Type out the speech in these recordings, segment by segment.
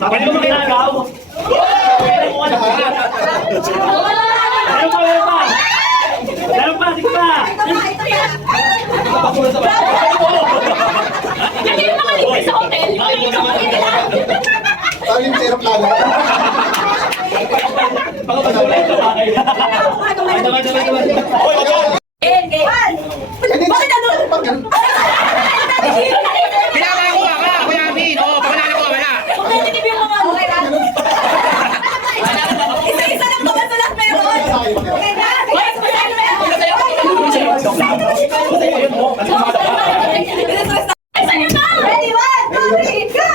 Pwede mo makinagaw? Meron pa! Meron pa! Sige pa! Hindi mo makalimutan sa hotel. Talim sa aeroplano. Bakit ano? Pinakain ko ka, Kuya Amin. Oo, pamanalo ko, wala. Competitive yung mga okay na. Isa-isa lang naman sa lahat meron. Okay na? Ready, 1, 2, 3, go!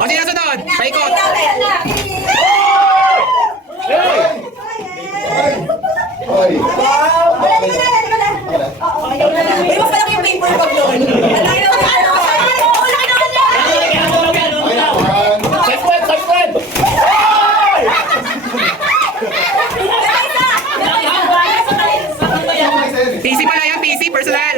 O, sino sunod? Paikot. Hoy. Mas malaki yung paper bag doon. PC pala yan, PC, personal.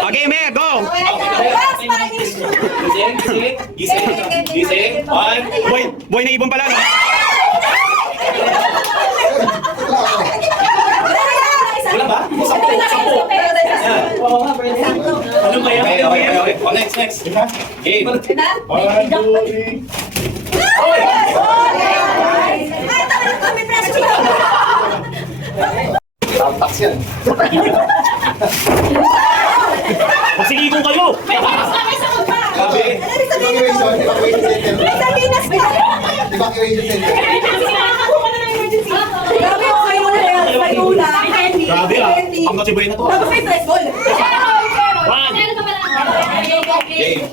Okay, Mer, go! Gising. One. Boy na ibon pala, no? Wala ba? Ano kaya? Okay. Oh, next. Game. 1, 2, 3. Tax yan. Magsigigo kayo! Sabi. Evacuation center. Evacuation center. Grabe ah! Ang kasibay na to. Tapos may threshold. 1. Game.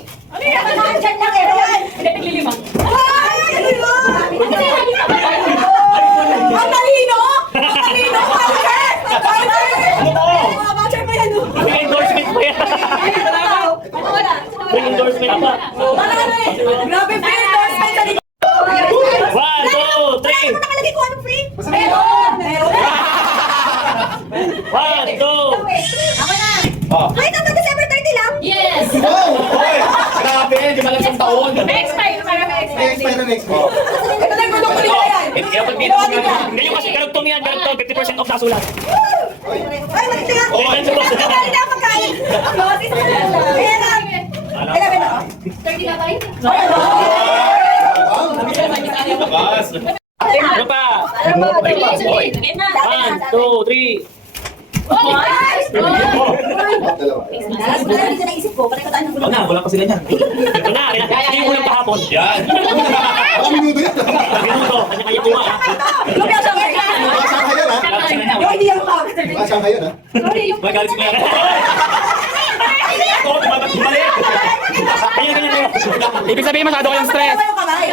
Ang talino! Voucher mo yan. May endorsement pa yan. May endorsement pa. Grabe pa yung endorsement sa likod. 1, 2, 3. Nakalagay ko anong free? Meron! 1, 2. Ako na! Oh. Kahit hanggang December 30 lang? Yes! Wow! Hoy! Grabe, di ba lang isang taon? Expire para Next pa na next week. Ito na yung gulong ko nila yan. Hindi yan pag dito. Ngayon kasi karugtong yan, karugtong 50% off sa sulat. Ay, maganda nga. Oo, ganun ba? Galing na ang pagkain. Isa na lang. Ayan na. Ayan na. 30 na tayo? Labas. Ano pa? Ay, pa, boy. 1, 2, 3. Dalawa. Dito naisip ko, pala kataan ng gulong. Wala pa sila niyan. Ito na, hindi mo lang pahapon. Yan. Baka minuto yan. Minuto, kanya-kanya po nga. Lumiyang sa mga. Asang kayo na? Yung hindi yung pag. Asang kayo na? May galit si Kuya. Ito, bumalik. Ganyan. Ibig sabihin masyado kayong stress. Yung kamay.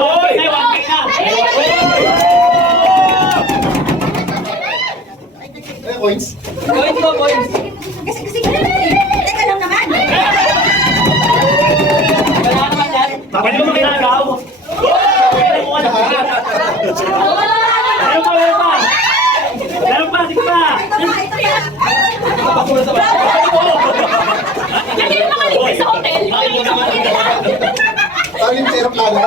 Boy, may 1 week na. Coins? Kasi, teka lang naman. Pwede mo makinagaw? Meron pa, sige pa. Hindi mo makalimutan sa hotel. Talim sa aeroplano.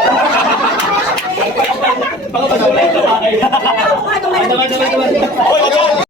Pagkakasulit ka ba? Hoy, wag